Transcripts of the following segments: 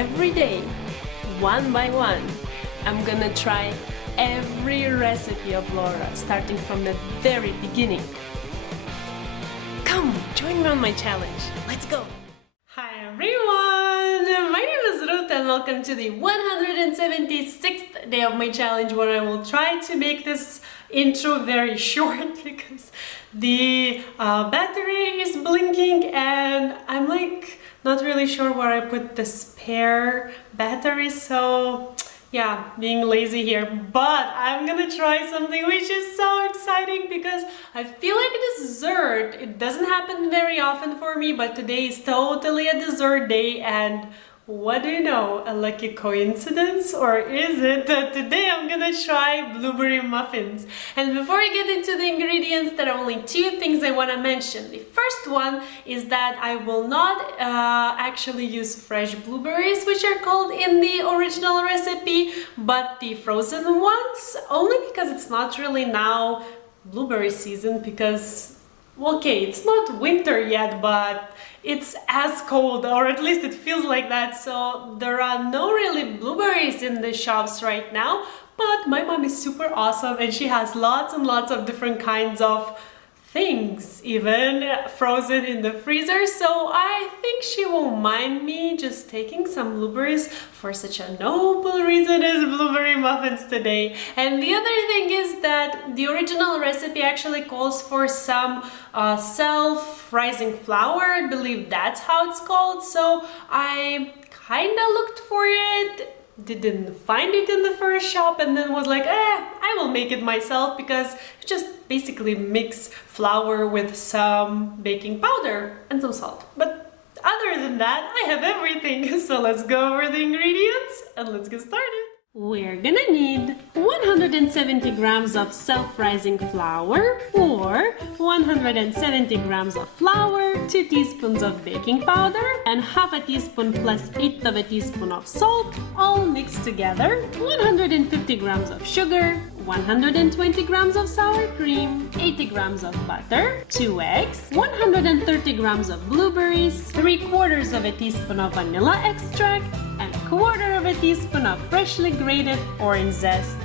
every day, one by one, I'm gonna try every recipe of Laura, starting from the very beginning. Come, join me on my challenge. Let's go! Hi everyone! My name is Ruta and welcome to the 176th day of my challenge, where I will try to make this intro very short because the battery is blinking and I'm like not really sure where I put the spare battery, so yeah, being lazy here. But I'm gonna try something which is so exciting because I feel like dessert, it doesn't happen very often for me, but today is totally a dessert day. And what do you know, a lucky coincidence? Or is it that today I'm gonna try blueberry muffins? And before I get into the ingredients, there are only two things I want to mention. The first one is that I will not actually use fresh blueberries, which are called in the original recipe, but the frozen ones, only because it's not really now blueberry season, because okay, it's not winter yet, but it's as cold, or at least it feels like that, so there are no really blueberries in the shops right now. But my mom is super awesome and she has lots and lots of different kinds of things, even frozen in the freezer, so I think she won't mind me just taking some blueberries for such a noble reason as blueberry muffins today. And the other thing is that the original recipe actually calls for some self-rising flour, I believe that's how it's called, so I kinda looked for it, didn't find it in the first shop, and then was like, I will make it myself, because you just basically mix flour with some baking powder and some salt. But other than that, I have everything. So let's go over the ingredients and let's get started. We're gonna need 170 grams of self-rising flour, or 170 grams of flour, 2 teaspoons of baking powder, and half a teaspoon plus 1/8 of a teaspoon of salt, all mixed together, 150 grams of sugar, 120 grams of sour cream, 80 grams of butter, 2 eggs, 130 grams of blueberries, 3/4 of a teaspoon of vanilla extract, and 1/4 of a teaspoon of freshly grated orange zest.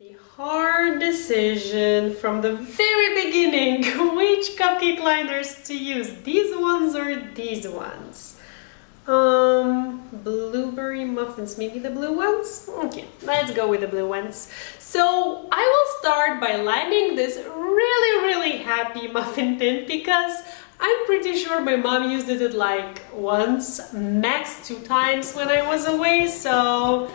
The hard decision from the very beginning, which cupcake liners to use, these ones or these ones? Blueberry muffins, maybe the blue ones? Okay, let's go with the blue ones. So I will start by lining this really happy muffin tin, because I'm pretty sure my mom used it like once, max 2 times when I was away, so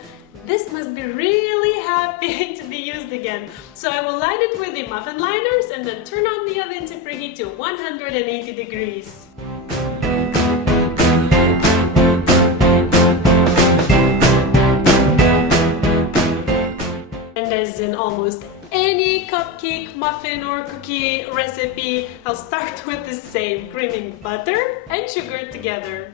this must be really happy to be used again. So I will line it with the muffin liners and then turn on the oven to preheat to 180 degrees. And as in almost any cupcake, muffin or cookie recipe, I'll start with the same, creaming butter and sugar together.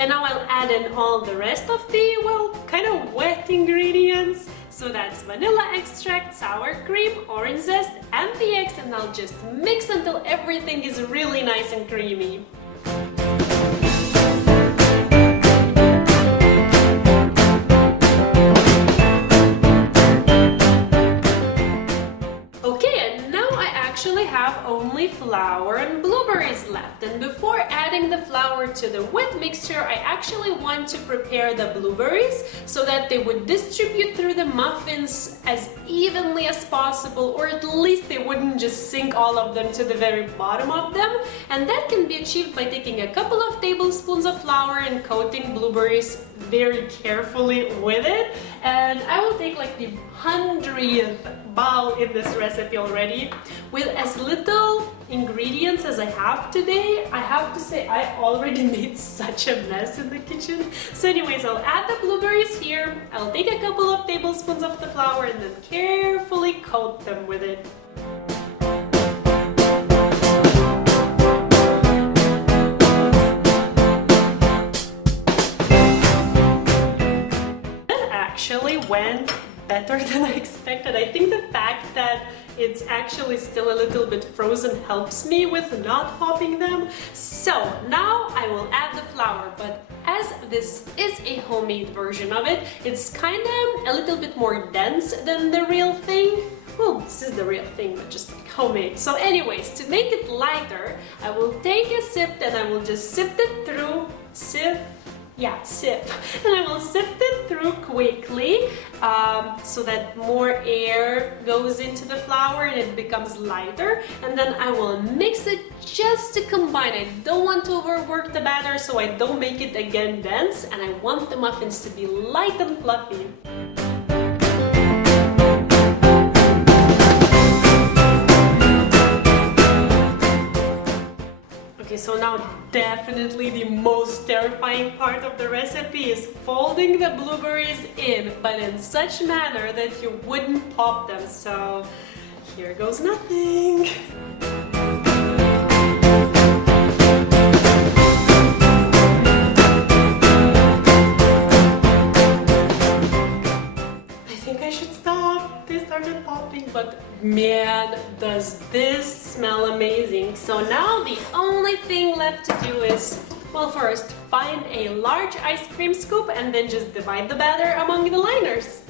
And now I'll add in all the rest of the, well, kind of wet ingredients. So that's vanilla extract, sour cream, orange zest, and the eggs, and I'll just mix until everything is really nice and creamy. Okay, and now I actually have only flour and blueberries left. And before adding the flour to the wet mixture, I actually want to prepare the blueberries so that they would distribute through the muffins as evenly as possible, or at least they wouldn't just sink all of them to the very bottom of them. And that can be achieved by taking a couple of tablespoons of flour and coating blueberries very carefully with it. And I will take like the 100th bowl in this recipe already, with as little ingredients as I have today. I have to say I already made such a mess in the kitchen. So anyways, I'll add the blueberries here, I'll take a couple of tablespoons of the flour and then carefully coat them with it. went better than I expected. I think the fact that it's actually still a little bit frozen helps me with not popping them. So now I will add the flour, but as this is a homemade version of it, it's kind of a little bit more dense than the real thing. Well, this is the real thing, but just like homemade. So anyways, to make it lighter, I will take a sift and I will just sift it through. Sift. And I will sift it through quickly so that more air goes into the flour and it becomes lighter. And then I will mix it just to combine. I don't want to overwork the batter, so I don't make it again dense, and I want the muffins to be light and fluffy. Okay, so now definitely the most terrifying part of the recipe is folding the blueberries in, but in such manner that you wouldn't pop them. So here goes nothing. I think I should stop. They started popping, but man, does this smell amazing. So now the only thing left to do is, well, first find a large ice cream scoop and then just divide the batter among the liners.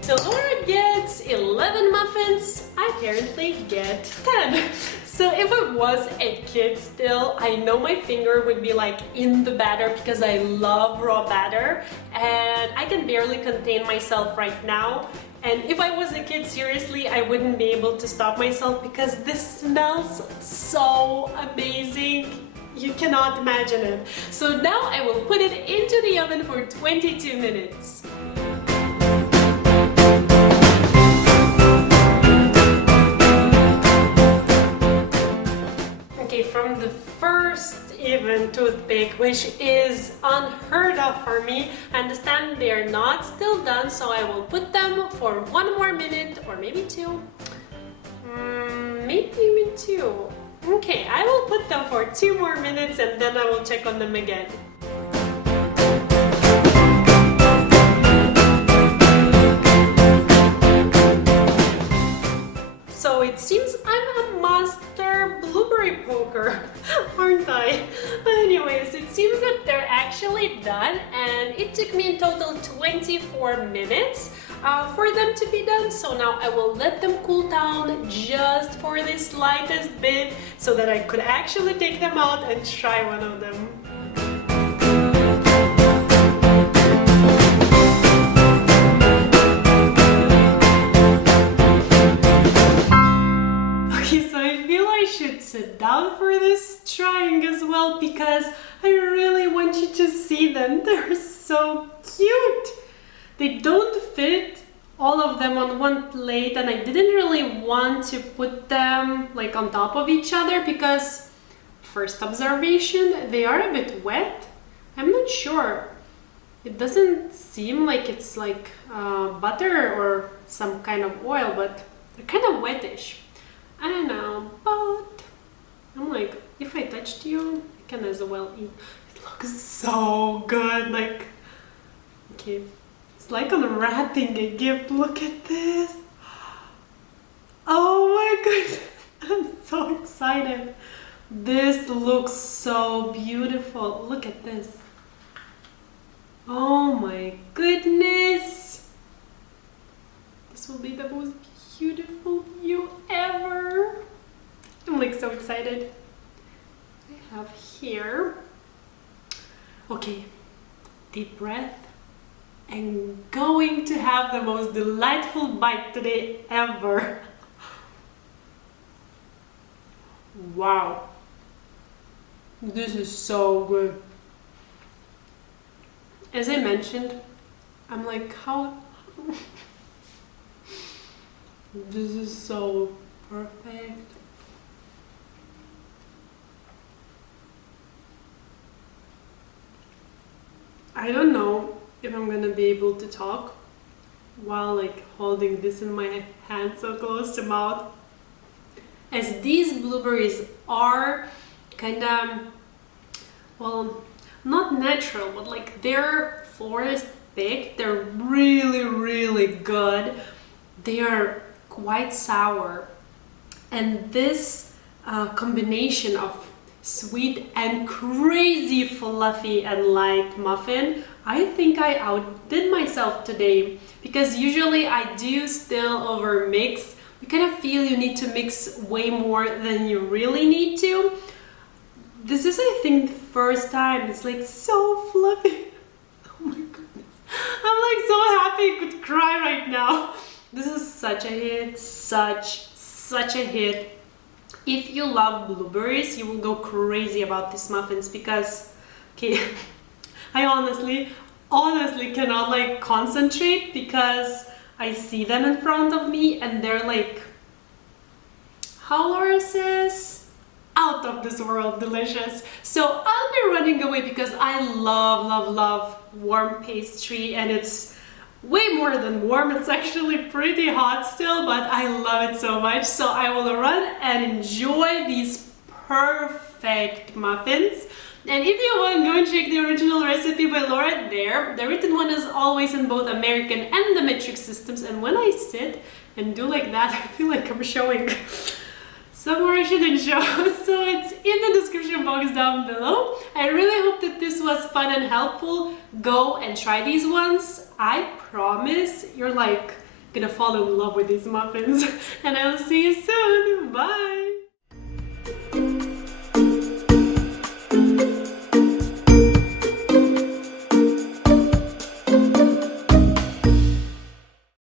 So Laura gets 11 muffins, I apparently get 10. So if I was a kid still, I know my finger would be like in the batter because I love raw batter and I can barely contain myself right now. And if I was a kid, seriously, I wouldn't be able to stop myself because this smells so amazing. You cannot imagine it. So now I will put it into the oven for 22 minutes. From the first even toothpick, which is unheard of for me, I understand they are not still done, so I will put them for 1 more minute or maybe 2. Maybe even 2. Okay, I will put them for 2 more minutes and then I will check on them again. So it seems I'm a master blueberry poker, aren't I? Anyways, it seems that they're actually done and it took me in total 24 minutes for them to be done. So now I will let them cool down just for the slightest bit so that I could actually take them out and try one of them. Sit down for this trying as well because I really want you to see them. They're so cute. They don't fit all of them on one plate and I didn't really want to put them like on top of each other because, first observation, they are a bit wet. I'm not sure. It doesn't seem like it's like butter or some kind of oil, but they're kind of wettish. I don't know, but I'm like, if I touched you, I can as well eat. It looks so good, like, okay, it's like unwrapping a gift. Look at this. Oh my goodness, I'm so excited. This looks so beautiful. Look at this. Oh my goodness. This will be the most beautiful view ever. I'm like so excited. I have here. Okay, deep breath. I'm going to have the most delightful bite today ever. Wow. This is so good. As I mentioned, I'm like, how? This is so perfect. I don't know if I'm gonna be able to talk while like holding this in my hand so close to mouth. as these blueberries are kind of, well, not natural, but like they're forest picked. They're really, really good. They are quite sour, and this combination of sweet and crazy fluffy and light muffin, I think I outdid myself today, because usually I do still over mix. You kind of feel you need to mix way more than you really need to. This is, I think, the first time. It's like so fluffy. Oh my goodness. I'm like so happy I could cry right now. This is such a hit, such a hit. If you love blueberries, you will go crazy about these muffins, because, okay, I honestly cannot like concentrate, because I see them in front of me and they're like, how Laura says, out of this world delicious. So I'll be running away, because I love warm pastry, and it's way more than warm. It's actually pretty hot still, but I love it so much. So I will run and enjoy these perfect muffins. And if you want, go and check the original recipe by Laura there. The written one is always in both American and the metric systems. And when I sit and do like that, I feel like I'm showing somewhere I shouldn't show. So it's in the description box down below. I really hope that this was fun and helpful. Go and try these ones. I promise you're like gonna fall in love with these muffins. And I'll see you soon. Bye!